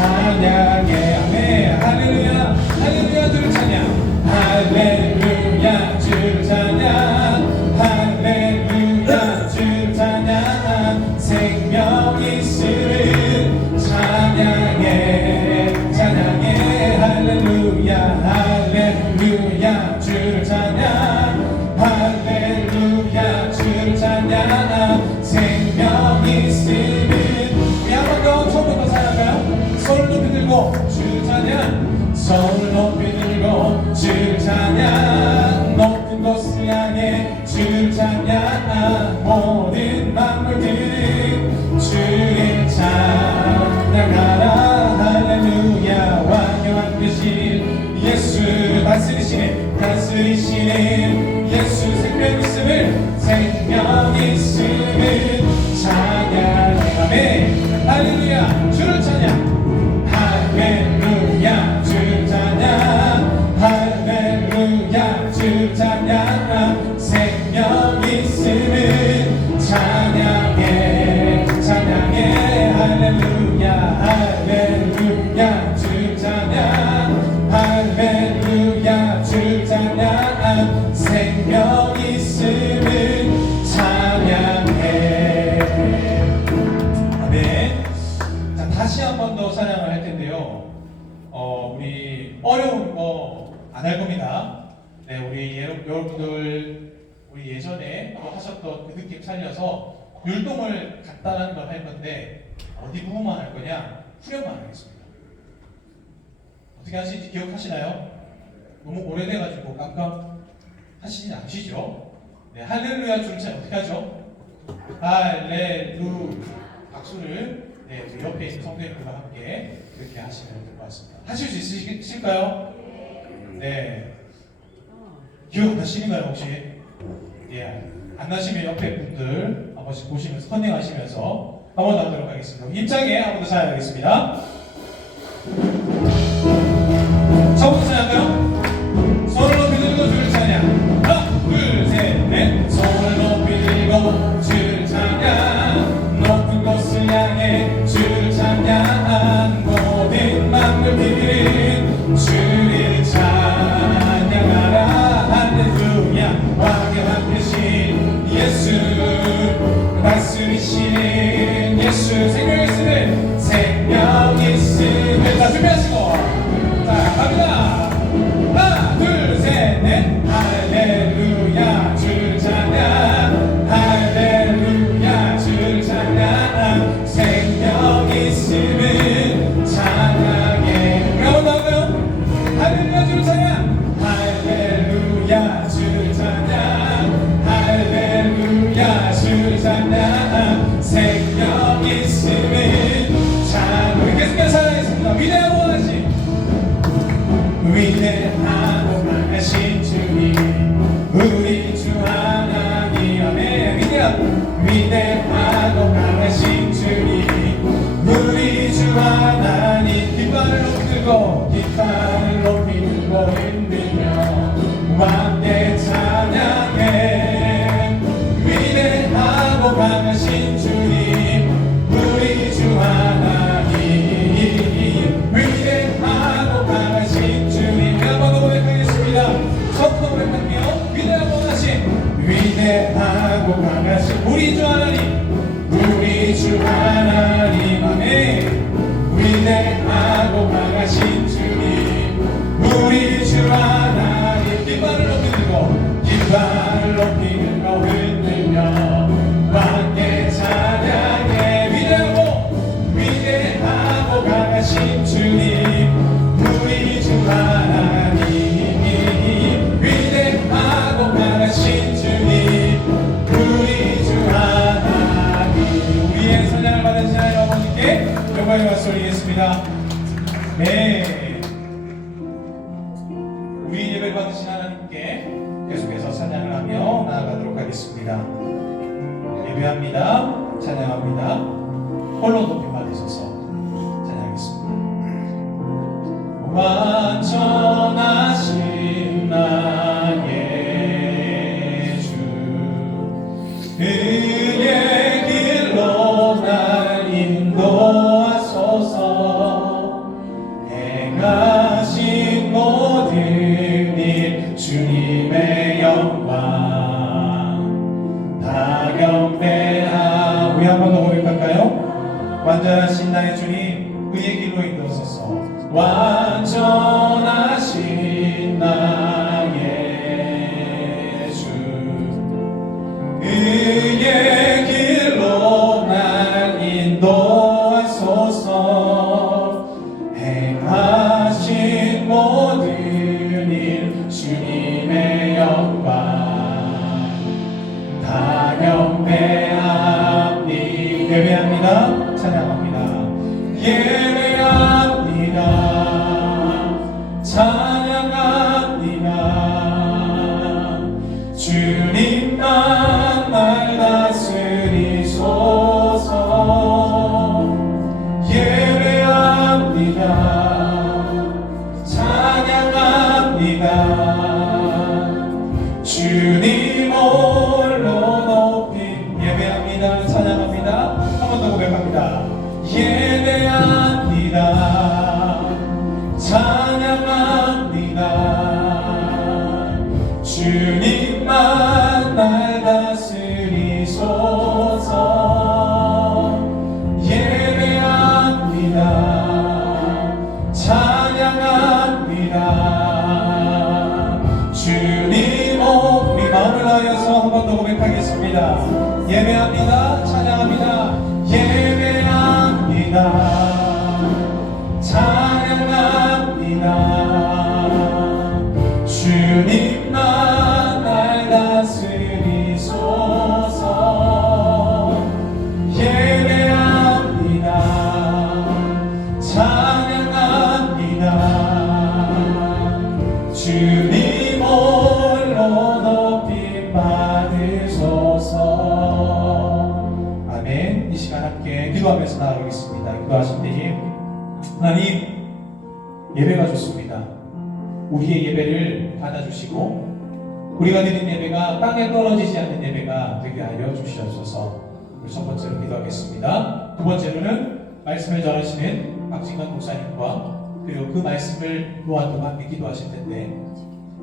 찬양해. 아멘. 할렐루야 할렐루야 주를 찬양. 할렐루야 주를 찬양. 할렐루야 주를 찬양. 생명 있으는 찬양해 찬양해. 할렐루야 할렐루야 주를 찬양. 할렐루야 주를 찬양. 생명 있으는. 우리 한 번 더 처음부터 찬양할까요? 손을 높이 들고 주를 찬양. 손을 높이 들고 주를 찬양. 높은 곳을 향해 주를 찬양. 모든 만물들은 주를 찬양하라. 할렐루야. 완전한 되신 예수 다스리시는 예수. 생명 있음을 생명 있음을 찬양해. 아멘. 할렐루야 주를 찬양. 할렐루야 주를 찬양. 할렐루야 주를 찬양. 생명 있음을 찬양해 찬양해. 할렐루야 할렐루야 주를 찬양. 할렐루야 주를 찬양. 생명 있음을 찬양해. 아멘. 자, 다시 한 번 더 찬양을 할 텐데요. 우리 어려운 거 안 할 겁니다. 네, 우리 여러분들 우리 예전에 하셨던 그 느낌 살려서 율동을 간단한 걸 할 건데 어디 부분만 할 거냐? 후렴만 하겠습니다. 어떻게 하시는지 기억하시나요? 너무 오래돼가지고 깜깜하시진 않으시죠? 네, 할렐루야 주를 찬양 어떻게 하죠? 할렐루 박수를 네, 옆에 있는 성도님들과 함께 이렇게 하시면 될 것 같습니다. 하실 수 있으실까요? 네. 기억 나시는가요 혹시? 예. 안 나시면 옆에 분들 한 번씩 보시면서 선행하시면서 한 번 더 하도록 하겠습니다. 입장에 한 번 더 찬양하겠습니다. 처음부터 찬양할까요? 손을 높이 들고 주를 찬양. 하나, 둘, 셋, 넷. 손을 높이 들고 주를 찬양. 높은 곳을 향해 주를 찬양. 모든 만물들은 주를 찬양하라. 할렐루야. 완전한 되신 예수 다스리시는 예수. 생명 있음을 생명 있음을. 자, 준비하시고 자 갑니다. 하나 둘 셋 넷. 할렐루야 주를 찬양. 할렐루야 주를 찬양. 생명 있음을 찬양해. 그럼 나오면 할렐루야 주를 찬양. 할렐루야 주를 찬양. 할렐루야 주를 찬양. 생명 있음을 찬양. 우리 계속해서 찬양하겠습니다. 위대하고 원하신 위대하고 강하신 주님 우리 주 하나님. 아멘. 위대하고 강하신 주님 우리 주 하나님. 깃발을 높이 들고 깃발을 높이 들고 흔들며 함께 찬양해. 위대하고 강하신 주님 우리 주 하나님. 위대하고 강하신 주님. 한번 더 고백하겠습니다. 처음부터 고백할게요. 위대하고 강하신 위대하고 강하신 우리 주 하나님. 우리 주 하나님. 아멘. 위대하고 강하신 주님 우리 주 하나님. 깃발을 높이 들고 깃발을 높이 들고 흔들며 함께 찬양해. 위대하고 강하신 주님 우리 주 하나님. 위대하고 강하신 주님 우리 주 하나님. 우리의 찬양을 받으신 하나님 아버지께 영광의 박수 올리겠습니다. 네. 우리 예배를 받으신 하나님께 계속해서 찬양을 하며 나아가도록 하겠습니다. 예배합니다. 찬양합니다. 홀로 높임 받으셔서 찬양하겠습니다. 완전하신 나의 주 그의 길로 날 인도하소서. 완전하신 나의 주님 의의 길로 인도하소서. 완전하신 나의 주 의의 길로 날 인도하소서. 행하신 모든 일 주님의 영광 다 경배합니다. 예배합니다. 찬양합니다. 예배합니다. 찬양합니다. 주님만 날 다스리소서. 예배합니다. 찬양합니다. 주님 홀로 높임. 예배합니다. 찬양합니다. 한 번 더 고백합니다. 예배합니다. 찬양합니다. 주님만 날 다스리소서. 예배합니다. 찬양합니다. 주님 우리 마음을 다하여서 한 번 더 고백하겠습니다. 예배합니다. 찬양합니다. 예배합니다. 찬양합니다. 주님만 날 다스리소서. 예배합니다. 찬양합니다. 주님 홀로 높임 받으소서. 아멘. 이 시간 함께 기도하면서 나아가겠습니다. 기도하실 때에 하나님, 예배가 좋습니다. 우리의 예배를 받아주시고 우리가 드린 예배가 땅에 떨어지지 않는 예배가 되게 하여 주시옵소서. 우리 첫 번째로 기도하겠습니다. 두 번째로는 말씀을 전하시는 박진관 목사님과 그리고 그 말씀을 놓아두고 함께 기도하실 텐데,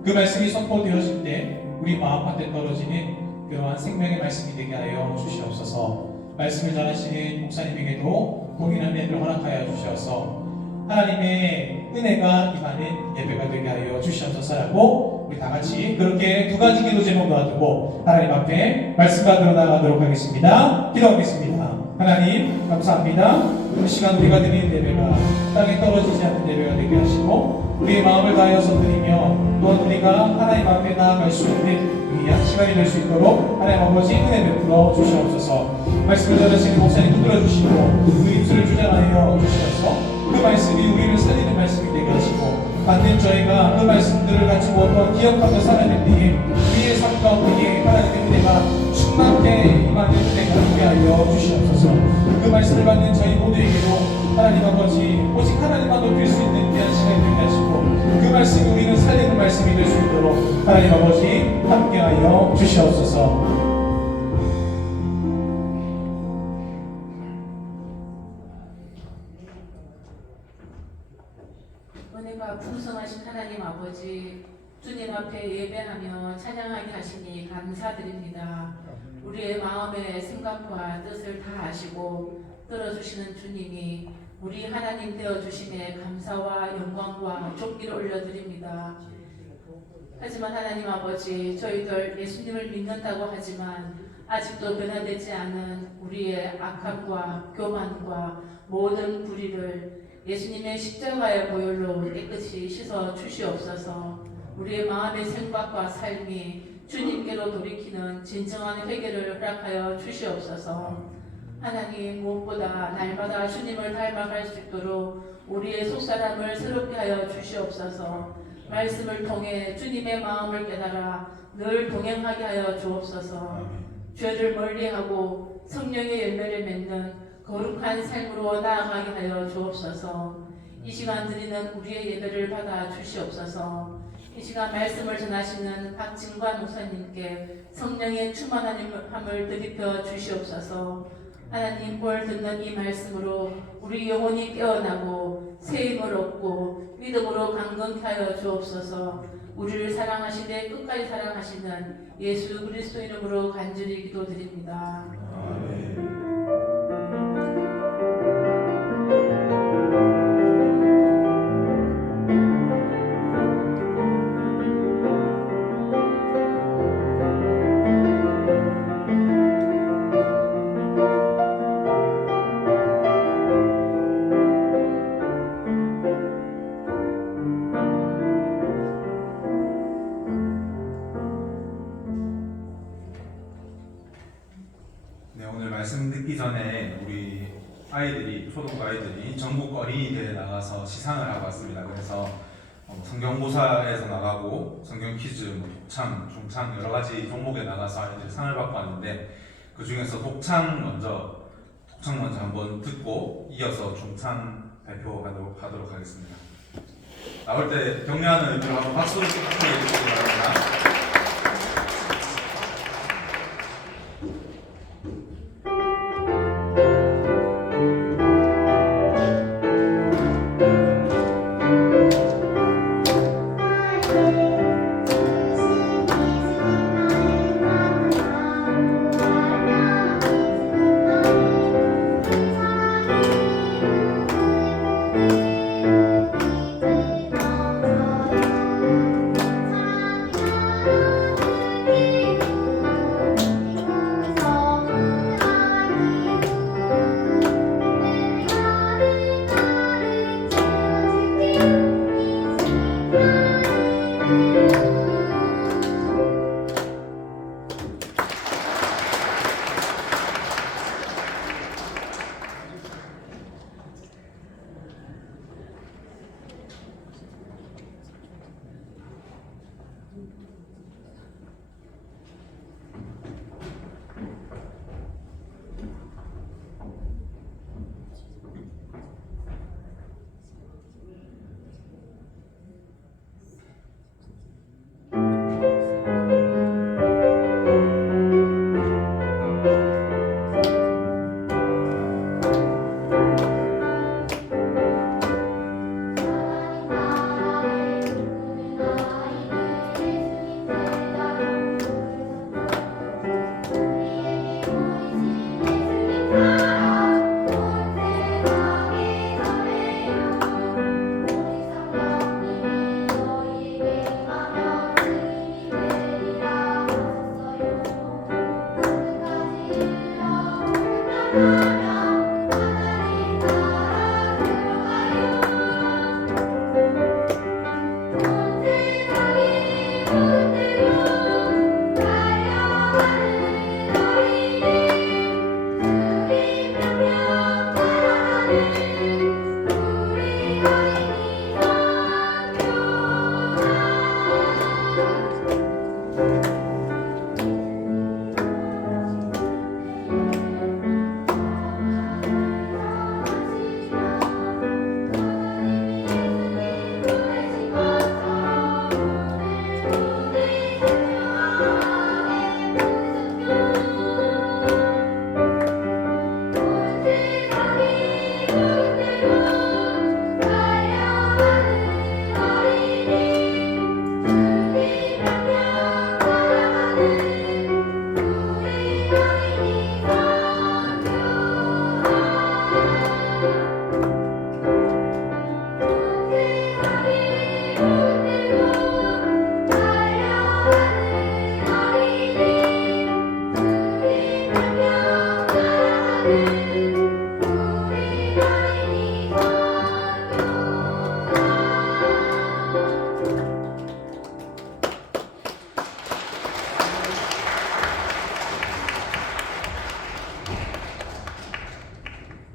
그 말씀이 선포되어질 때 우리 마음밭에 떨어지는 그러한 생명의 말씀이 되게 하여 주시옵소서. 말씀을 전하시는 목사님에게도 동일한 예배를 허락하여 주셔서 하나님의 은혜가 임하는 예배가 되게 하여 주시옵소서라고 우리 다 같이 그렇게 두 가지 기도 제목 놔두고 하나님 앞에 말씀 받으러 나가도록 하겠습니다. 기도하겠습니다. 하나님 감사합니다. 이 시간 우리가 드리는 예배가 땅에 떨어지지 않는 예배가 되게 하시고 우리의 마음을 다하여서 드리며 또한 우리가 하나님 앞에 나아갈 수 있는 귀한 시간이 될 수 있도록 하나님 아버지 은혜 베풀어 주시옵소서. 말씀을 전하시는 목사님 흔들어 주시고 그 입술을 주장하여 주시옵소서. 그 말씀이 우리를 살리는 말씀이 되게 하시고 반면 저희가 그 말씀들을 가지고 또 기억하며 살아낼 때에 우리의 삶 가운데 하나님의 은혜가 충만케 임하는 은혜가 되게 하여 주시옵소서. 그 말씀을 받는 저희 모두에게도 하나님 아버지 오직 하나님만 높일 수 있는 귀한 시간이 되게 하시고 그 말씀이 우리를 살리는 말씀이 될 수 있도록 하나님 아버지 함께하여 주시옵소서. 은혜가 풍성하신 하나님 아버지, 주님 앞에 예배하며 찬양하게 하시니 감사드립니다. 우리의 마음의 생각과 뜻을 다 아시고 들어주시는 주님이 우리 하나님 되어주심에 감사와 영광과 존귀를 올려드립니다. 하지만 하나님 아버지, 저희들 예수님을 믿는다고 하지만 아직도 변화되지 않은 우리의 악함과 교만과 모든 불의를 예수님의 십자가의 보혈로 깨끗이 씻어 주시옵소서. 우리의 마음의 생각과 삶이 주님께로 돌이키는 진정한 회개를 허락하여 주시옵소서. 하나님, 무엇보다 날마다 주님을 닮아갈 수 있도록 우리의 속사람을 새롭게 하여 주시옵소서. 말씀을 통해 주님의 마음을 깨달아 늘 동행하게 하여 주옵소서. 죄를 멀리하고 성령의 열매를 맺는 거룩한 삶으로 나아가게 하여 주옵소서. 이 시간 드리는 우리의 예배를 받아 주시옵소서. 이 시간 말씀을 전하시는 박진관 목사님께 성령의 충만함을 드리켜 주시옵소서. 하나님 볼 듣는 이 말씀으로 우리 영혼이 깨어나고 새 힘을 얻고 믿음으로 강건케 하여 주옵소서. 우리를 사랑하시되 끝까지 사랑하시는 예수 그리스도 이름으로 간절히 기도드립니다. 아멘. 전국 어린이대회에 나가서 시상을 하고 왔습니다. 그래서 성경모사에서 나가고 성경 퀴즈, 독창, 중창 여러 가지 종목에 나가서 아이들이 상을 받고 왔는데 그 중에서 독창 먼저 한번 듣고 이어서 중창 발표하도록 하겠습니다. 나올 때 격려하는 의미로 한번 박수를 크게 해주시기 바랍니다.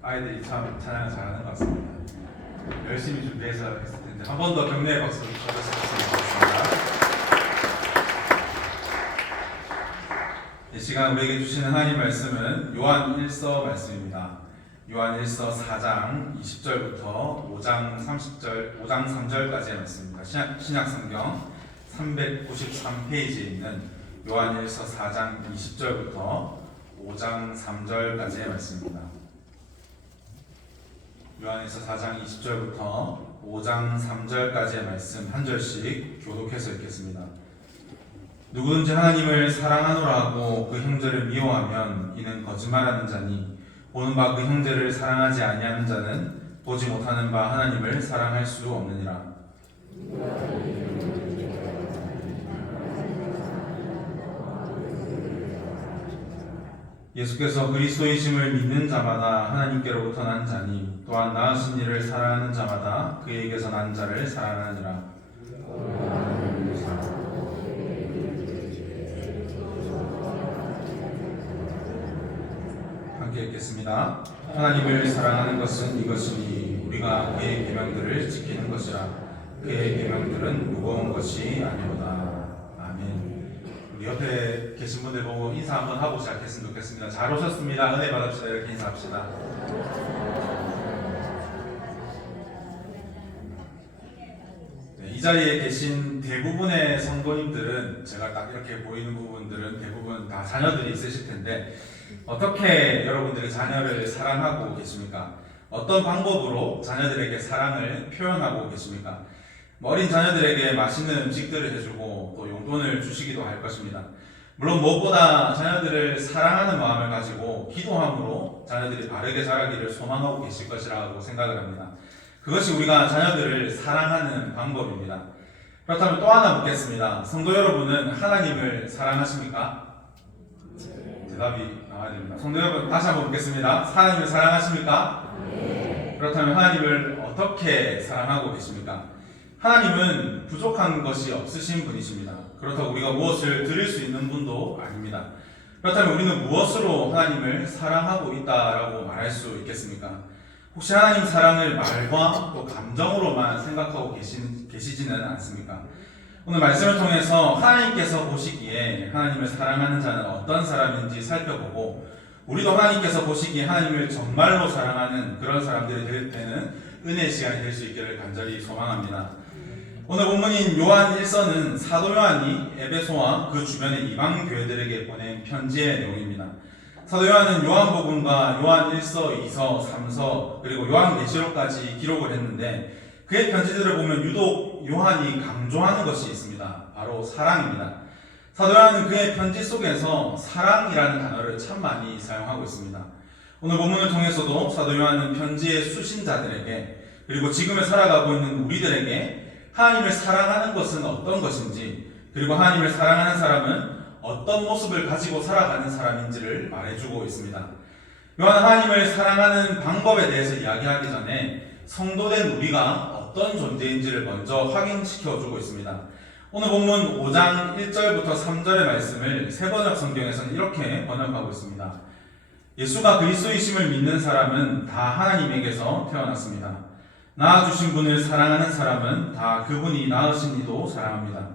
아이들이 참 찬양을 잘하는 것 같습니다. 열심히 준비해서 했을 텐데 한 번 더 격려의 박수 쳐주셨으면 좋겠습니다. 이 시간 우리에게 주시는 하나님 말씀은 요한 1서 말씀입니다. 요한 1서 4장 20절부터 5장 3절까지의 말씀입니다. 신약 성경 393페이지에 있는 요한 1서 4장 20절부터 5장 3절까지의 말씀입니다. 요한일서 4장 20절부터 5장 3절까지의 말씀 한 절씩 교독해서 읽겠습니다. 누구든지 하나님을 사랑하노라 하고 그 형제를 미워하면 이는 거짓말하는 자니 보는 바 그 형제를 사랑하지 아니하는 자는 보지 못하는 바 하나님을 사랑할 수 없느니라. 예수께서 그리스도이심을 믿는 자마다 하나님께로부터 난 자니 또한 나으신 이를 사랑하는 자마다 그에게서 난 자를 사랑하느니라. 함께 읽겠습니다. 하나님을 사랑하는 것은 이것이니 우리가 그의 계명들을 지키는 것이라. 그의 계명들은 무거운 것이 아니로다. 아멘. 우리 옆에 계신 분들 보고 인사 한번 하고 시작했으면 좋겠습니다. 잘 오셨습니다. 은혜 받읍시다. 이렇게 인사합시다. 네, 이 자리에 계신 대부분의 성도님들은 제가 딱 이렇게 보이는 부분들은 대부분 다 자녀들이 있으실 텐데 어떻게 여러분들이 자녀를 사랑하고 계십니까? 어떤 방법으로 자녀들에게 사랑을 표현하고 계십니까? 어린 자녀들에게 맛있는 음식들을 해주고 또 용돈을 주시기도 할 것입니다. 물론 무엇보다 자녀들을 사랑하는 마음을 가지고 기도함으로 자녀들이 바르게 자라기를 소망하고 계실 것이라고 생각을 합니다. 그것이 우리가 자녀들을 사랑하는 방법입니다. 그렇다면 또 하나 묻겠습니다. 성도 여러분은 하나님을 사랑하십니까? 대답이 나와야 됩니다. 성도 여러분 다시 한번 묻겠습니다. 하나님을 사랑하십니까? 네. 그렇다면 하나님을 어떻게 사랑하고 계십니까? 하나님은 부족한 것이 없으신 분이십니다. 그렇다고 우리가 무엇을 드릴 수 있는 분도 아닙니다. 그렇다면 우리는 무엇으로 하나님을 사랑하고 있다라고 말할 수 있겠습니까? 혹시 하나님 사랑을 말과 또 감정으로만 생각하고 계시지는 않습니까? 오늘 말씀을 통해서 하나님께서 보시기에 하나님을 사랑하는 자는 어떤 사람인지 살펴보고 우리도 하나님께서 보시기에 하나님을 정말로 사랑하는 그런 사람들이 되는 은혜의 시간이 될 수 있기를 간절히 소망합니다. 오늘 본문인 요한 1서는 사도 요한이 에베소와 그 주변의 이방 교회들에게 보낸 편지의 내용입니다. 사도 요한은 요한복음과 요한 1서, 2서, 3서 그리고 요한계시록까지 기록을 했는데 그의 편지들을 보면 유독 요한이 강조하는 것이 있습니다. 바로 사랑입니다. 사도 요한은 그의 편지 속에서 사랑이라는 단어를 참 많이 사용하고 있습니다. 오늘 본문을 통해서도 사도 요한은 편지의 수신자들에게 그리고 지금을 살아가고 있는 우리들에게 하나님을 사랑하는 것은 어떤 것인지 그리고 하나님을 사랑하는 사람은 어떤 모습을 가지고 살아가는 사람인지를 말해주고 있습니다. 요한은 하나님을 사랑하는 방법에 대해서 이야기하기 전에 성도된 우리가 어떤 존재인지를 먼저 확인시켜주고 있습니다. 오늘 본문 5장 1절부터 3절의 말씀을 세번역 성경에서는 이렇게 번역하고 있습니다. 예수가 그리스도이심을 믿는 사람은 다 하나님에게서 태어났습니다. 낳아주신 분을 사랑하는 사람은 다 그분이 낳으신 이도 사랑합니다.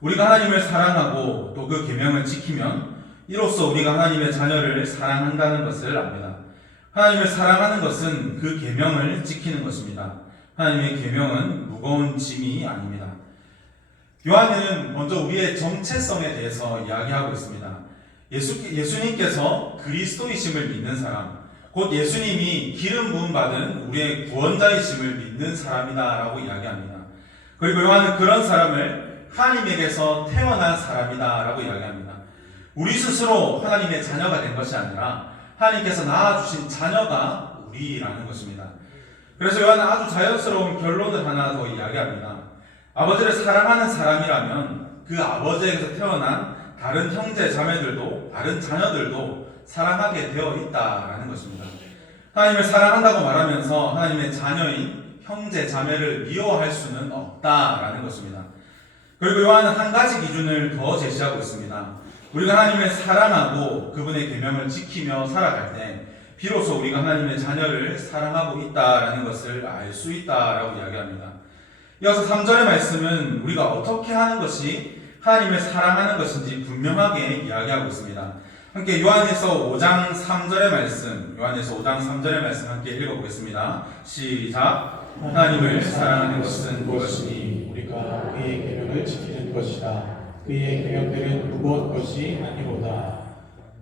우리가 하나님을 사랑하고 또 그 계명을 지키면 이로써 우리가 하나님의 자녀를 사랑한다는 것을 압니다. 하나님을 사랑하는 것은 그 계명을 지키는 것입니다. 하나님의 계명은 무거운 짐이 아닙니다. 요한은 먼저 우리의 정체성에 대해서 이야기하고 있습니다. 예수님께서 그리스도이심을 믿는 사람, 곧 예수님이 기름 부음 받은 우리의 구원자이심을 믿는 사람이다라고 이야기합니다. 그리고 요한은 그런 사람을 하나님에게서 태어난 사람이다라고 이야기합니다. 우리 스스로 하나님의 자녀가 된 것이 아니라 하나님께서 낳아주신 자녀가 우리라는 것입니다. 그래서 요한은 아주 자연스러운 결론을 하나 더 이야기합니다. 아버지를 사랑하는 사람이라면 그 아버지에게서 태어난 다른 형제 자매들도 다른 자녀들도 사랑하게 되어 있다라는 것입니다. 하나님을 사랑한다고 말하면서 하나님의 자녀인 형제 자매를 미워할 수는 없다라는 것입니다. 그리고 요한은 한 가지 기준을 더 제시하고 있습니다. 우리가 하나님을 사랑하고 그분의 계명을 지키며 살아갈 때 비로소 우리가 하나님의 자녀를 사랑하고 있다라는 것을 알 수 있다라고 이야기합니다. 이어서 3절의 말씀은 우리가 어떻게 하는 것이 하나님을 사랑하는 것인지 분명하게 이야기하고 있습니다. 함께 요한에서 5장 3절의 말씀, 요한에서 5장 3절의 말씀 함께 읽어보겠습니다. 시작. 하나님을 사랑하는 것은 무엇이니 우리가 그의 계명을 지키는 것이다. 그의 계명들은 무거운 것이 아니로다.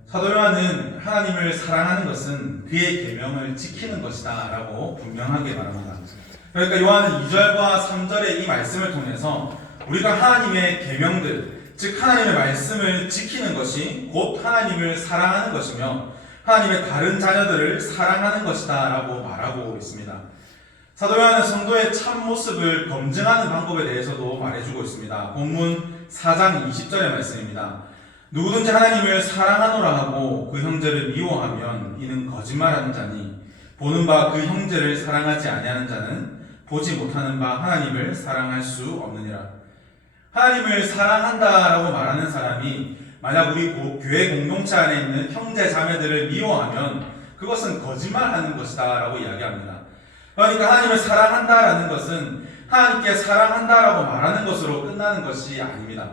사도 요한은 하나님을 사랑하는 것은 그의 계명을 지키는 것이다 라고 분명하게 말합니다. 그러니까 요한은 2절과 3절의 이 말씀을 통해서 우리가 하나님의 계명들, 즉 하나님의 말씀을 지키는 것이 곧 하나님을 사랑하는 것이며 하나님의 다른 자녀들을 사랑하는 것이다 라고 말하고 있습니다. 사도 요한은 성도의 참모습을 검증하는 방법에 대해서도 말해주고 있습니다. 본문 4장 20절의 말씀입니다. 누구든지 하나님을 사랑하노라 하고 그 형제를 미워하면 이는 거짓말하는 자니 보는 바 그 형제를 사랑하지 아니하는 자는 보지 못하는 바 하나님을 사랑할 수 없느니라. 하나님을 사랑한다라고 말하는 사람이 만약 우리 교회 공동체 안에 있는 형제 자매들을 미워하면 그것은 거짓말하는 것이다 라고 이야기합니다. 그러니까 하나님을 사랑한다라는 것은 하나님께 사랑한다라고 말하는 것으로 끝나는 것이 아닙니다.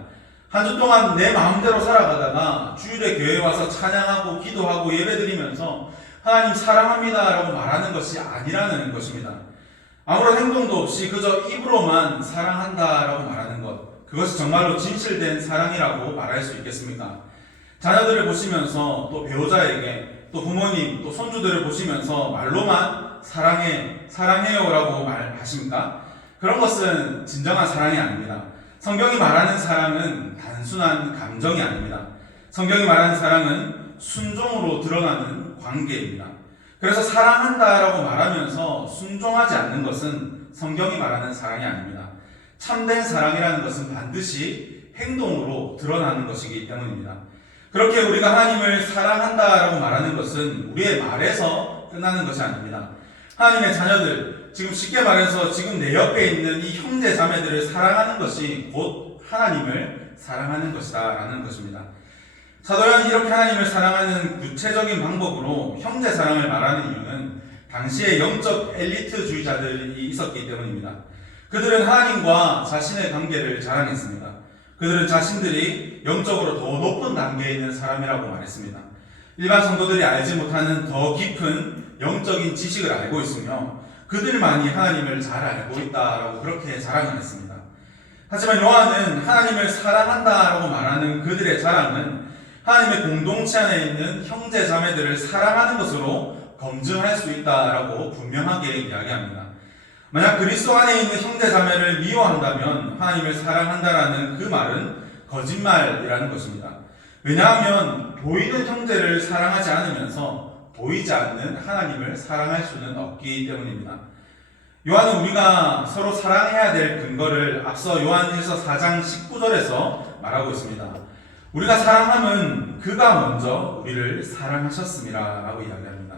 한 주 동안 내 마음대로 살아가다가 주일에 교회에 와서 찬양하고 기도하고 예배드리면서 하나님 사랑합니다라고 말하는 것이 아니라는 것입니다. 아무런 행동도 없이 그저 입으로만 사랑한다라고 말하는 것, 그것이 정말로 진실된 사랑이라고 말할 수 있겠습니까? 자녀들을 보시면서 또 배우자에게 또 부모님 또 손주들을 보시면서 말로만 사랑해요라고 말하십니까? 그런 것은 진정한 사랑이 아닙니다. 성경이 말하는 사랑은 단순한 감정이 아닙니다. 성경이 말하는 사랑은 순종으로 드러나는 관계입니다. 그래서 사랑한다라고 말하면서 순종하지 않는 것은 성경이 말하는 사랑이 아닙니다. 참된 사랑이라는 것은 반드시 행동으로 드러나는 것이기 때문입니다. 그렇게 우리가 하나님을 사랑한다라고 말하는 것은 우리의 말에서 끝나는 것이 아닙니다. 하나님의 자녀들, 지금 쉽게 말해서 지금 내 옆에 있는 이 형제 자매들을 사랑하는 것이 곧 하나님을 사랑하는 것이다 라는 것입니다. 사도 요한이 이렇게 하나님을 사랑하는 구체적인 방법으로 형제 사랑을 말하는 이유는 당시에 영적 엘리트주의자들이 있었기 때문입니다. 그들은 하나님과 자신의 관계를 자랑했습니다. 그들은 자신들이 영적으로 더 높은 단계에 있는 사람이라고 말했습니다. 일반 성도들이 알지 못하는 더 깊은 영적인 지식을 알고 있으며 그들만이 하나님을 잘 알고 있다라고 그렇게 자랑을 했습니다. 하지만 요한은 하나님을 사랑한다라고 말하는 그들의 자랑은 하나님의 공동체 안에 있는 형제 자매들을 사랑하는 것으로 검증할 수 있다라고 분명하게 이야기합니다. 만약 그리스도 안에 있는 형제 자매를 미워한다면 하나님을 사랑한다라는 그 말은 거짓말이라는 것입니다. 왜냐하면 보이는 형제를 사랑하지 않으면서 보이지 않는 하나님을 사랑할 수는 없기 때문입니다. 요한은 우리가 서로 사랑해야 될 근거를 앞서 요한일서 4장 19절에서 말하고 있습니다. 우리가 사랑함은 그가 먼저 우리를 사랑하셨습니다 라고 이야기합니다.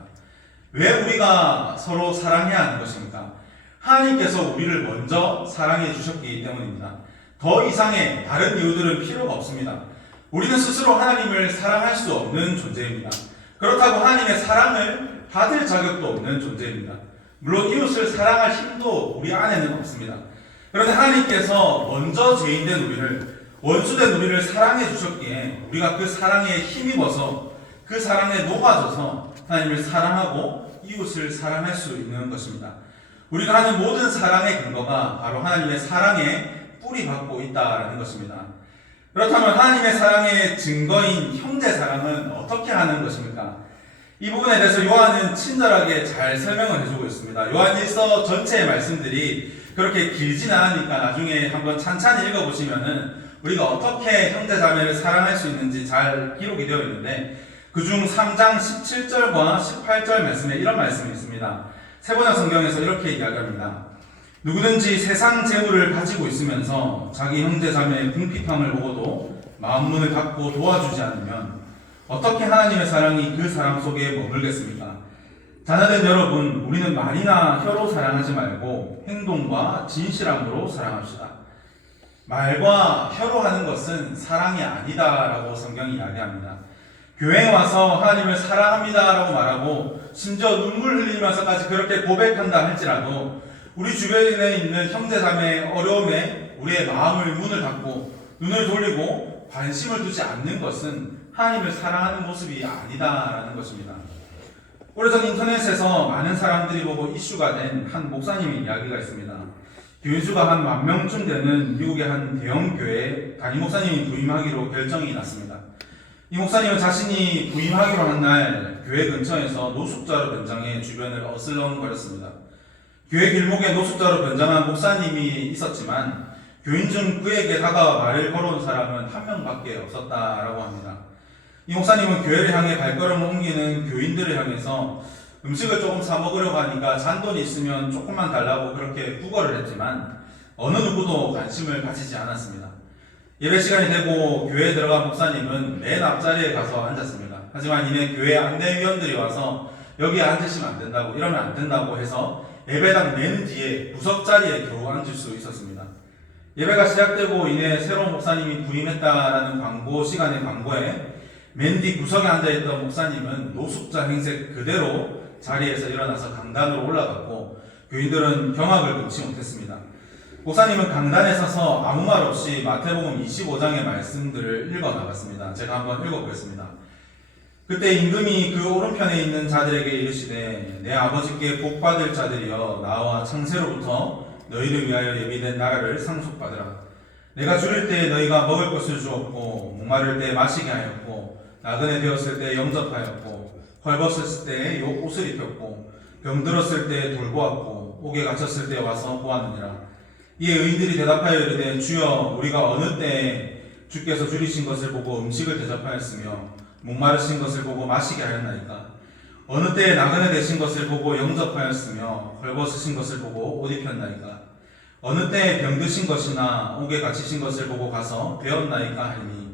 왜 우리가 서로 사랑해야 하는 것입니까? 하나님께서 우리를 먼저 사랑해 주셨기 때문입니다. 더 이상의 다른 이유들은 필요가 없습니다. 우리는 스스로 하나님을 사랑할 수 없는 존재입니다. 그렇다고 하나님의 사랑을 받을 자격도 없는 존재입니다. 물론 이웃을 사랑할 힘도 우리 안에는 없습니다. 그런데 하나님께서 먼저 죄인된 우리를, 원수된 우리를 사랑해 주셨기에 우리가 그 사랑에 힘입어서 그 사랑에 녹아져서 하나님을 사랑하고 이웃을 사랑할 수 있는 것입니다. 우리가 하는 모든 사랑의 근거가 바로 하나님의 사랑에 뿌리박고 있다는 것입니다. 그렇다면 하나님의 사랑의 증거인 형제 사랑은 어떻게 하는 것입니까? 이 부분에 대해서 요한은 친절하게 잘 설명을 해주고 있습니다. 요한일서 전체의 말씀들이 그렇게 길진 않으니까 나중에 한번 찬찬히 읽어보시면은 우리가 어떻게 형제자매를 사랑할 수 있는지 잘 기록이 되어 있는데 그중 3장 17절과 18절 말씀에 이런 말씀이 있습니다. 세번역 성경에서 이렇게 이야기합니다. 누구든지 세상 재물을 가지고 있으면서 자기 형제자매의 궁핍함을 보고도 마음문을 닫고 도와주지 않으면 어떻게 하나님의 사랑이 그 사람 속에 머물겠습니까? 자녀된 여러분, 우리는 말이나 혀로 사랑하지 말고 행동과 진실함으로 사랑합시다. 말과 혀로 하는 것은 사랑이 아니다라고 성경이 이야기합니다. 교회에 와서 하나님을 사랑합니다라고 말하고 심지어 눈물 흘리면서까지 그렇게 고백한다 할지라도 우리 주변에 있는 형제자매의 어려움에 우리의 마음을 문을 닫고 눈을 돌리고 관심을 두지 않는 것은 하나님을 사랑하는 모습이 아니다라는 것입니다. 오래전 인터넷에서 많은 사람들이 보고 이슈가 된 한 목사님의 이야기가 있습니다. 교인수가 한 10,000명쯤 되는 미국의 한 대형 교회에 담임 목사님이 부임하기로 결정이 났습니다. 이 목사님은 자신이 부임하기로 한 날 교회 근처에서 노숙자로 변장해 주변을 어슬렁거렸습니다. 교회 길목에 노숙자로 변장한 목사님이 있었지만 교인 중 그에게 다가와 말을 걸어온 사람은 한 명밖에 없었다라고 합니다. 이 목사님은 교회를 향해 발걸음을 옮기는 교인들을 향해서 음식을 조금 사 먹으려고 하니까 잔돈이 있으면 조금만 달라고 그렇게 구걸을 했지만 어느 누구도 관심을 가지지 않았습니다. 예배 시간이 되고 교회에 들어간 목사님은 맨 앞자리에 가서 앉았습니다. 하지만 이내 교회 안내위원들이 와서 여기 앉으시면 안 된다고, 이러면 안 된다고 해서 예배당 맨 뒤에 구석자리에 겨우 앉을 수 있었습니다. 예배가 시작되고 이내 새로운 목사님이 부임했다라는 광고 시간의 광고에 맨 뒤 구석에 앉아있던 목사님은 노숙자 행색 그대로 자리에서 일어나서 강단으로 올라갔고 교인들은 경악을 금치 못했습니다. 목사님은 강단에 서서 아무 말 없이 마태복음 25장의 말씀들을 읽어 나갔습니다. 제가 한번 읽어보겠습니다. 그때 임금이 그 오른편에 있는 자들에게 이르시되 내 아버지께 복받을 자들이여 나와 창세로부터 너희를 위하여 예비된 나라를 상속받으라. 내가 줄일 때 너희가 먹을 것을 주었고 목마를 때 마시게 하였고 나그네 되었을 때 영접하였고 헐벗었을 때 옷을 입혔고 병들었을 때 돌보았고 옥에 갇혔을 때 와서 보았느니라. 이에 의인들이 대답하여 이르되 주여 우리가 어느 때에 주께서 줄이신 것을 보고 음식을 대접하였으며 목마르신 것을 보고 마시게 하였나이까. 어느 때에 나그네 되신 것을 보고 영접하였으며 헐벗으신 것을 보고 옷 입혔나이까. 어느 때에 병드신 것이나 옥에 갇히신 것을 보고 가서 배웠나이까 하니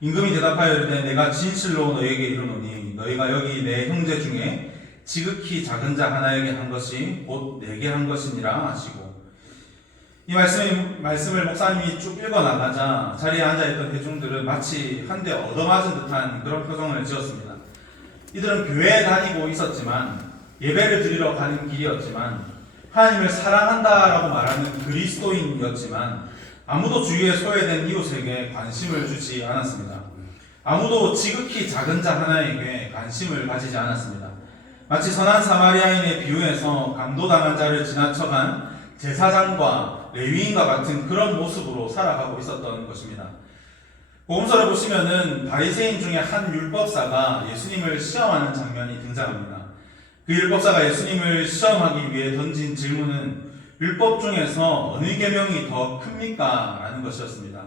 임금이 대답하여 이르되 내가 진실로 너희에게 이르노니 너희가 여기 내 형제 중에 지극히 작은 자 하나에게 한 것이 곧 내게 한 것이니라 하시고, 이 말씀을 목사님이 쭉 읽어 나가자 자리에 앉아있던 대중들은 마치 한 대 얻어맞은 듯한 그런 표정을 지었습니다. 이들은 교회에 다니고 있었지만 예배를 드리러 가는 길이었지만 하나님을 사랑한다라고 말하는 그리스도인이었지만 아무도 주위에 소외된 이웃에게 관심을 주지 않았습니다. 아무도 지극히 작은 자 하나에게 관심을 가지지 않았습니다. 마치 선한 사마리아인의 비유에서 강도당한 자를 지나쳐간 제사장과 레위인과 같은 그런 모습으로 살아가고 있었던 것입니다. 복음서를 보시면은 바리새인 중에 한 율법사가 예수님을 시험하는 장면이 등장합니다. 그 율법사가 예수님을 시험하기 위해 던진 질문은 율법 중에서 어느 계명이 더 큽니까? 라는 것이었습니다.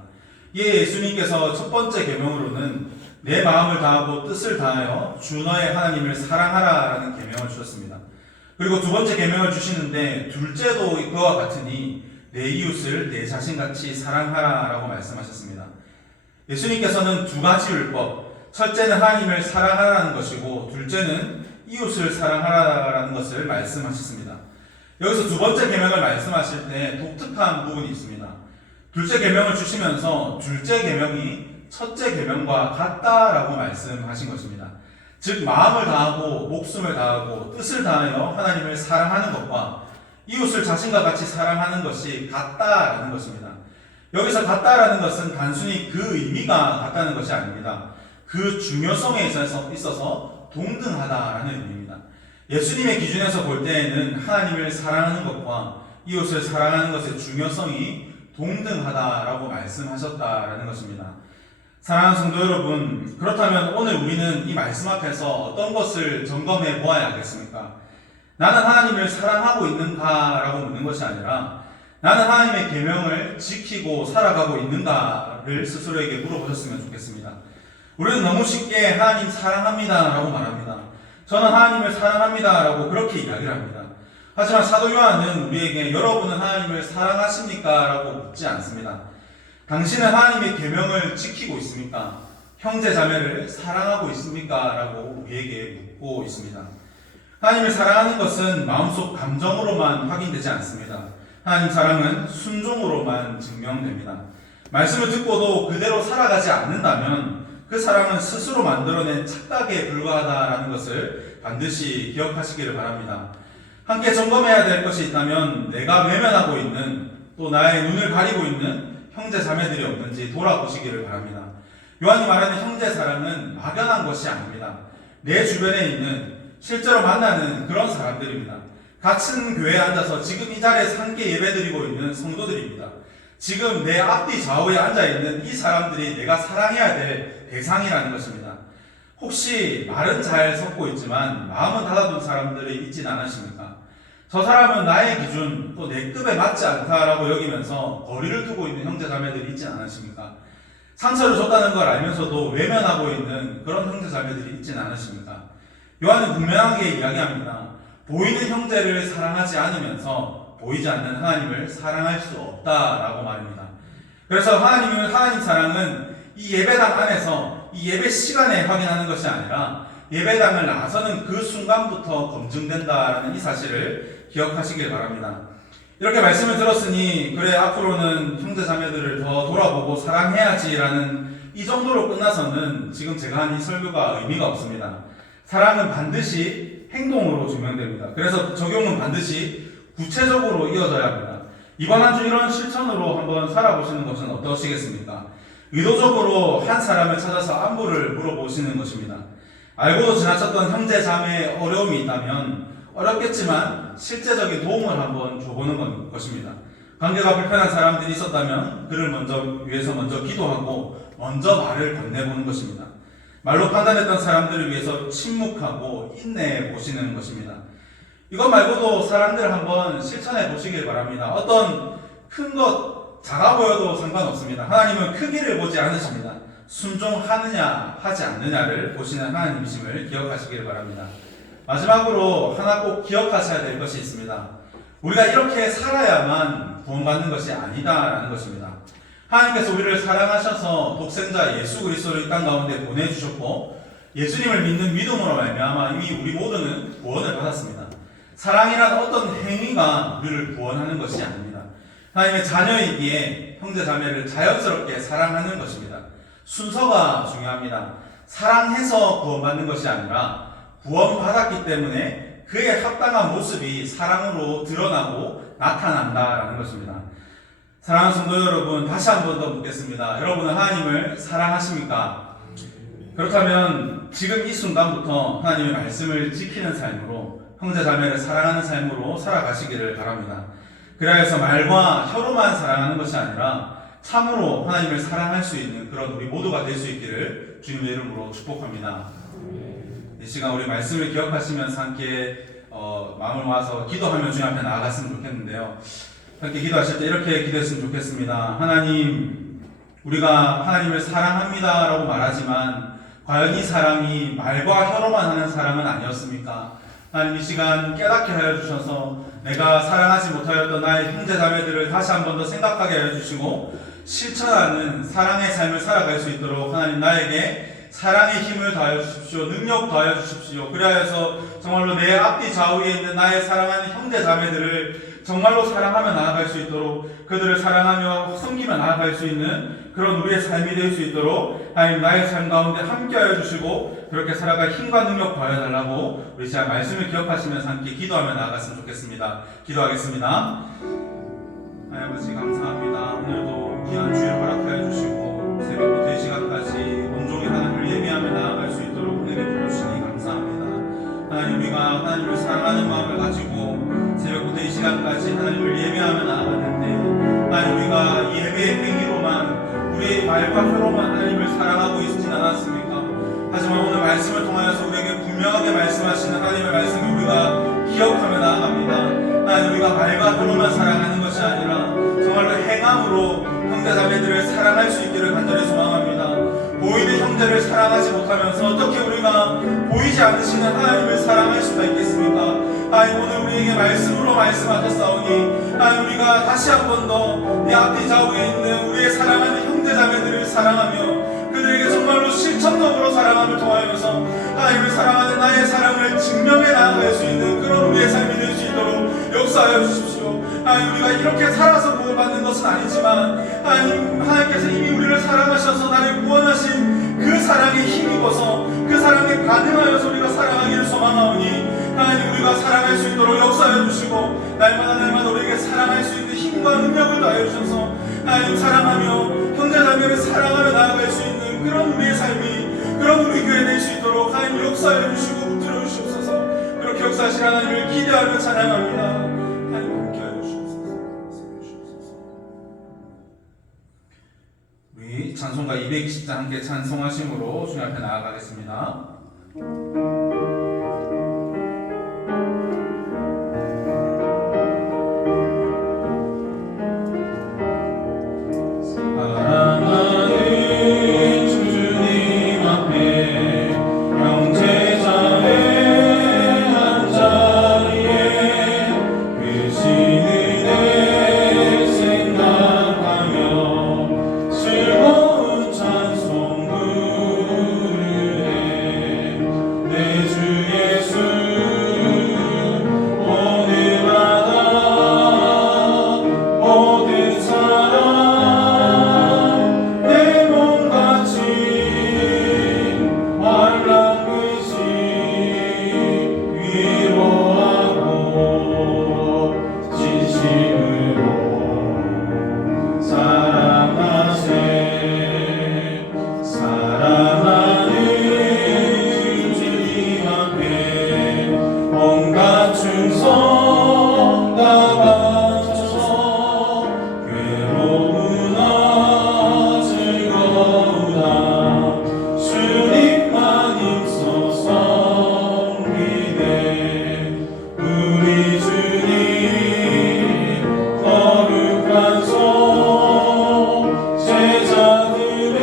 이에 예수님께서 첫 번째 계명으로는 내 마음을 다하고 뜻을 다하여 주 너의 하나님을 사랑하라 라는 계명을 주셨습니다. 그리고 두 번째 계명을 주시는데 둘째도 그와 같으니 내 이웃을 내 자신같이 사랑하라 라고 말씀하셨습니다. 예수님께서는 두 가지 율법, 첫째는 하나님을 사랑하라는 것이고 둘째는 이웃을 사랑하라는 것을 말씀하셨습니다. 여기서 두 번째 계명을 말씀하실 때 독특한 부분이 있습니다. 둘째 계명을 주시면서 둘째 계명이 첫째 계명과 같다라고 말씀하신 것입니다. 즉 마음을 다하고 목숨을 다하고 뜻을 다하여 하나님을 사랑하는 것과 이웃을 자신과 같이 사랑하는 것이 같다라는 것입니다. 여기서 같다라는 것은 단순히 그 의미가 같다는 것이 아닙니다. 그 중요성에 있어서 동등하다라는 의미입니다. 예수님의 기준에서 볼 때에는 하나님을 사랑하는 것과 이웃을 사랑하는 것의 중요성이 동등하다라고 말씀하셨다라는 것입니다. 사랑하는 성도 여러분, 그렇다면 오늘 우리는 이 말씀 앞에서 어떤 것을 점검해 보아야 하겠습니까? 나는 하나님을 사랑하고 있는가라고 묻는 것이 아니라 나는 하나님의 계명을 지키고 살아가고 있는가를 스스로에게 물어보셨으면 좋겠습니다. 우리는 너무 쉽게 하나님 사랑합니다 라고 말합니다. 저는 하나님을 사랑합니다 라고 그렇게 이야기를 합니다. 하지만 사도 요한은 우리에게 여러분은 하나님을 사랑하십니까? 라고 묻지 않습니다. 당신은 하나님의 계명을 지키고 있습니까? 형제 자매를 사랑하고 있습니까? 라고 우리에게 묻고 있습니다. 하나님을 사랑하는 것은 마음속 감정으로만 확인되지 않습니다. 하나님 사랑은 순종으로만 증명됩니다. 말씀을 듣고도 그대로 살아가지 않는다면 그 사랑은 스스로 만들어낸 착각에 불과하다라는 것을 반드시 기억하시기를 바랍니다. 함께 점검해야 될 것이 있다면 내가 외면하고 있는 또 나의 눈을 가리고 있는 형제 자매들이 없는지 돌아보시기를 바랍니다. 요한이 말하는 형제 사랑은 막연한 것이 아닙니다. 내 주변에 있는 실제로 만나는 그런 사람들입니다. 같은 교회에 앉아서 지금 이 자리에서 함께 예배드리고 있는 성도들입니다. 지금 내 앞뒤 좌우에 앉아있는 이 사람들이 내가 사랑해야 될 대상이라는 것입니다. 혹시 말은 잘 섞고 있지만 마음은 닫아둔 사람들이 있진 않으십니까? 저 사람은 나의 기준 또 내 급에 맞지 않다라고 여기면서 거리를 두고 있는 형제 자매들이 있진 않으십니까? 상처를 줬다는 걸 알면서도 외면하고 있는 그런 형제 자매들이 있진 않으십니까? 요한은 분명하게 이야기합니다. 보이는 형제를 사랑하지 않으면서 보이지 않는 하나님을 사랑할 수 없다라고 말합니다. 그래서 하나님 사랑은 이 예배당 안에서 이 예배 시간에 확인하는 것이 아니라 예배당을 나서는 그 순간부터 검증된다라는 이 사실을 기억하시길 바랍니다. 이렇게 말씀을 들었으니 그래 앞으로는 형제 자매들을 더 돌아보고 사랑해야지라는 이 정도로 끝나서는 지금 제가 한 이 설교가 의미가 없습니다. 사랑은 반드시 행동으로 증명됩니다. 그래서 적용은 반드시 구체적으로 이어져야 합니다. 이번 한 주 이런 실천으로 한번 살아보시는 것은 어떠시겠습니까? 의도적으로 한 사람을 찾아서 안부를 물어보시는 것입니다. 알고도 지나쳤던 형제 자매의 어려움이 있다면 어렵겠지만 실제적인 도움을 한번 줘보는 것입니다. 관계가 불편한 사람들이 있었다면 그를 위해서 먼저 기도하고 먼저 말을 건네보는 것입니다. 말로 판단했던 사람들을 위해서 침묵하고 인내해 보시는 것입니다. 이것 말고도 사람들을 한번 실천해 보시길 바랍니다. 어떤 큰 것, 작아 보여도 상관없습니다. 하나님은 크기를 보지 않으십니다. 순종하느냐 하지 않느냐를 보시는 하나님이심을 기억하시길 바랍니다. 마지막으로 하나 꼭 기억하셔야 될 것이 있습니다. 우리가 이렇게 살아야만 구원받는 것이 아니다라는 것입니다. 하나님께서 우리를 사랑하셔서 독생자 예수 그리스도를 이 땅 가운데 보내주셨고 예수님을 믿는 믿음으로 말미암아 이미 우리 모두는 구원을 받았습니다. 사랑이란 어떤 행위가 우리를 구원하는 것이 아닙니다. 하나님의 자녀이기에 형제 자매를 자연스럽게 사랑하는 것입니다. 순서가 중요합니다. 사랑해서 구원받는 것이 아니라 구원받았기 때문에 그에 합당한 모습이 사랑으로 드러나고 나타난다라는 것입니다. 사랑하는 성도 여러분, 다시 한 번 더 묻겠습니다. 여러분은 하나님을 사랑하십니까? 그렇다면 지금 이 순간부터 하나님의 말씀을 지키는 삶으로 형제 자매를 사랑하는 삶으로 살아가시기를 바랍니다. 그래서 말과 혀로만 사랑하는 것이 아니라 참으로 하나님을 사랑할 수 있는 그런 우리 모두가 될 수 있기를 주님의 이름으로 축복합니다. 이 시간 우리 말씀을 기억하시면서 함께 마음을 모아서 기도하며 주님 앞에 나아갔으면 좋겠는데요. 함께 기도하실 때 이렇게 기도했으면 좋겠습니다. 하나님, 우리가 하나님을 사랑합니다 라고 말하지만 과연 이 사랑이 말과 혀로만 하는 사랑은 아니었습니까? 하나님, 이 시간 깨닫게 하여 주셔서 내가 사랑하지 못하였던 나의 형제 자매들을 다시 한 번 더 생각하게 하여 주시고 실천하는 사랑의 삶을 살아갈 수 있도록 하나님 나에게 사랑의 힘을 더하여 주십시오. 능력 더하여 주십시오. 그리하여서 정말로 내 앞뒤 좌우에 있는 나의 사랑하는 형제 자매들을 정말로 사랑하며 나아갈 수 있도록 그들을 사랑하며 섬기며 나아갈 수 있는 그런 우리의 삶이 될 수 있도록 하나님 나의 삶 가운데 함께하여 주시고 그렇게 살아갈 힘과 능력 더하여 달라고 우리 시간 말씀을 기억하시면서 함께 기도하며 나아갔으면 좋겠습니다. 기도하겠습니다. 하나님 아버지 감사합니다. 오늘도 귀한 주일 허락하여 주시고 새벽부터 이 시간까지 온종일 하나님을 예배하며 나아갈 수 있도록 은혜 베풀어 주시니 감사합니다. 하나님, 우리가 하나님을 사랑하는 마음을 가지고 새벽부터 이 시간까지 하나님을 예배하며 나아갔는데 하나님, 우리가 예배의 행위로만 우리의 말과 혀로만 하나님을 사랑하고 있지는 않았습니까? 하지만 오늘 말씀을 통하여서 우리에게 분명하게 말씀하시는 하나님의 말씀을 우리가 기억하며 나아갑니다. 하나님, 우리가 말과 혀로만 사랑하는 것이 아니라 정말로 행함으로 형제 자매들을 사랑할 수 있기를 간절히 소망합니다. 보이는 형제를 사랑하지 못하면서 어떻게 우리가 보이지 않으시는 하나님을 사랑할 수가 있겠습니까? 하나님, 오늘 우리에게 말씀으로 말씀하셨사오니 하나님, 우리가 다시 한 번 더 내 앞뒤 좌우에 있는 우리의 사랑하는 형제 자매들을 사랑하며 그들에게 정말로 실천적으로 사랑함을 통하여서 하나님을 사랑하는 나의 사랑을 증명해 나아갈 수 있는 그런 우리의 삶이 될 수 있도록 역사하여 주십시오. 하나님, 우리가 이렇게 살아서 구원받는 것은 아니지만 하나님께서 이미 우리를 사랑하셔서 나를 구원하신 그 사랑에 힘입어서 그 사랑에 반응하여서 우리가 사랑하기를 소망하오니 하나님, 우리가 사랑할 수 있도록 역사하여 주시고 날마다 우리에게 사랑할 수 있는 힘과 능력을 더하여 주셔서 하나님, 사랑하며 형제자매를 사랑하며 나아갈 수 있는 그런 우리의 삶이 그런 우리 교회 될 수 있도록 하나님 역사해 주시고 붙들어 주시옵소서. 그렇게 역사하실 하나님을 기대하며 찬양합니다. 하나님, 함께하여 주시옵소서. 우리 찬송가 220장 함께 찬송하심으로 주님 앞에 나아가겠습니다. 내 반송 제자들의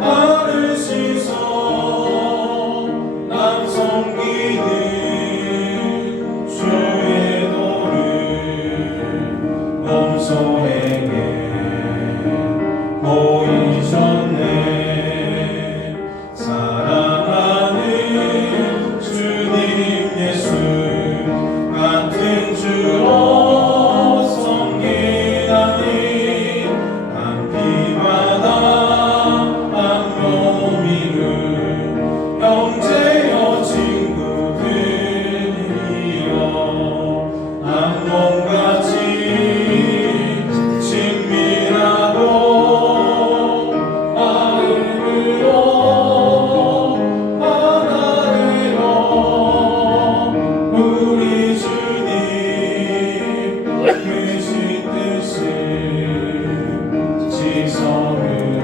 발을 씻어 남 섬기는 주의 도를 몸소에게 보이셨네. 사랑하는 주님 예수 같은 주로 섬기다니 한 피바다 한 몸이를 형제여 친구들이여 한 몸같이 친밀하고 마음으로 하나되어 우리 주님 크신 뜻을 지성으로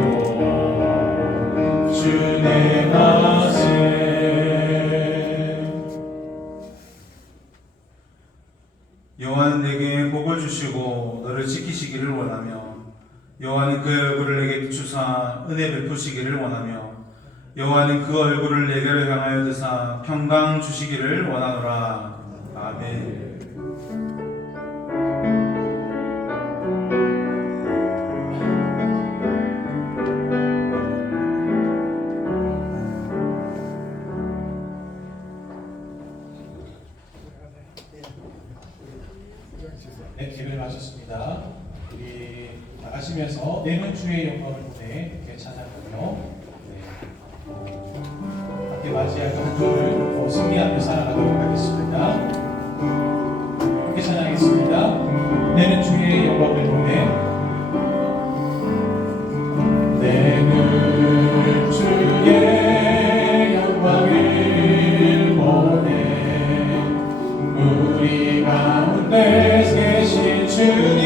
주내 가세. 여호와는 내게 복을 주시고 너를 지키시기를 원하며 여호와는 그 얼굴을 내게 비추사 은혜 베푸시기를 원하며 여호와는 그 얼굴을 내게로 향하여 드사 평강 주시기를 원하노라. 아멘. 네, 기회를 마셨습니다. 우리 나가시면서 내는 주의 영광을 보내 이렇게 찬양하며 함께 맞이할 분들을 승리하며 살아가도록 하겠습니다. 함께 찬양하겠습니다. 내는 주의 영광을 보내 내는 주의 영광을 보내 우리 가운데 계신 주님